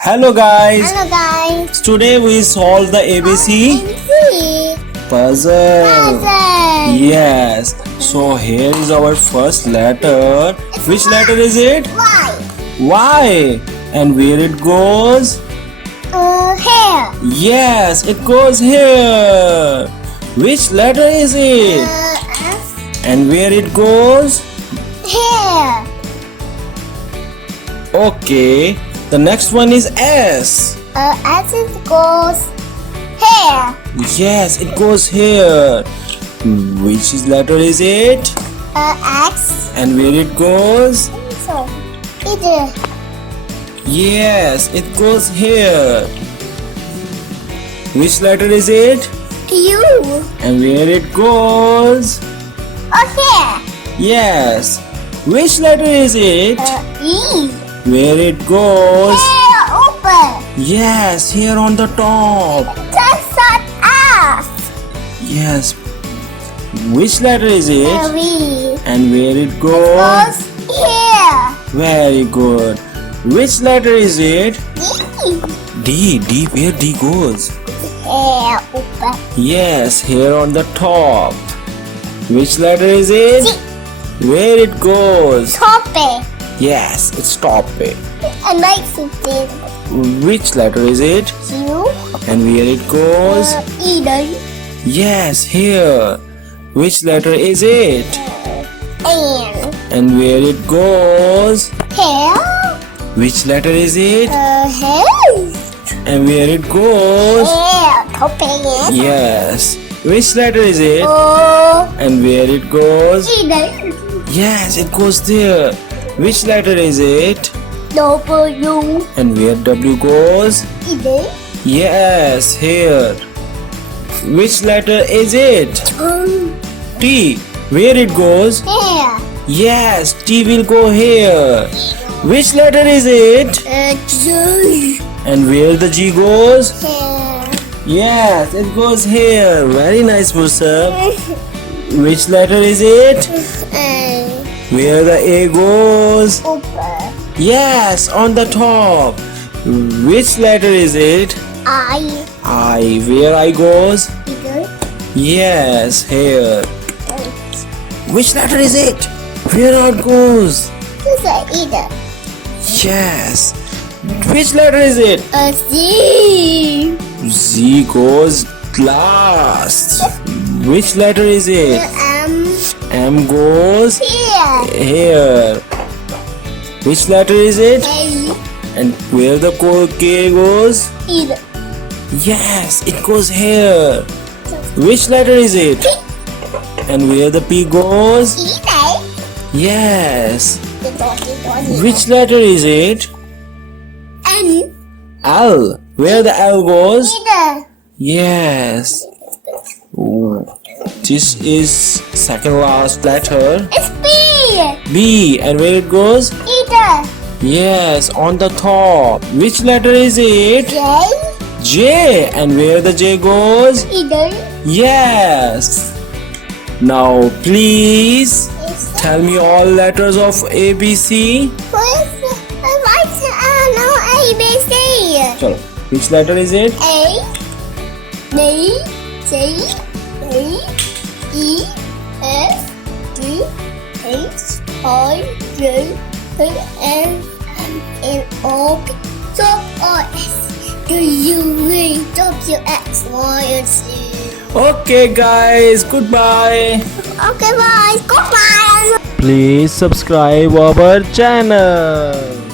Hello guys. Hello guys. Today we solve the ABC puzzle. Yes. So here is our first letter. Which letter is it? Y. Y. And where it goes? Here. Yes, it goes here. Which letter is it? S. And where it goes? Here. Okay. The next one is S. S goes here. Yes, it goes here. Which letter is it? X. And where it goes? So, it. Yes, it goes here. Which letter is it? Q. And where it goes? Here. Yes. Which letter is it? E. Where it goes? Here, open. Yes, here on the top. Just that F. Yes. Which letter is it? V. And where it goes? Here. Very good. Which letter is it? E. D. Where D goes? Here, open. Yes, here on the top. Which letter is it? G. Where it goes? Topic. Yes, it's top it. And like something. Which letter is it? Q. And where it goes? E. Yes, here. Which letter is it? N. And where it goes? Here. Which letter is it? Here. And where it goes? Here. Topic. Yes. Which letter is it? O. And where it goes? E. Yes, it goes there. Which letter is it? W. And where W goes? E. Yes, here. Which letter is it? T. Where it goes? Here. Yes, T will go here. Which letter is it? G. And where the G goes? Here. Yes, it goes here. Very nice, Musa. Which letter is it? A. Where the A goes? Open. Yes, on the top. Which letter is it? I. I. Where I goes? Either. Yes, here. Which letter is it? Where it goes? This is either. Yes. Which letter is it? A Z. Z goes last. Which letter is it? M. M goes Here. here. Which letter is it? A. And where the K goes? Either. Yes, it goes here. Which letter is it? And where the P goes? Either. Yes. Which letter is it? N. L. Where the L goes? Either. Yes. Ooh. This is second last letter. It's B. B. And where it goes? Either. Yes, on the top. Which letter is it? J. J. And where the J goes? Either. Yes. Now please tell me all letters of ABC. No A, B, C. Chalo. Which letter is it? A. B. C. D. E. F. G. H. I. J. K. L. M. N. O. P. Q. R. S. U. V. W. X. Y. and Z. Okay guys, goodbye. Okay, bye. Goodbye. Please subscribe our channel.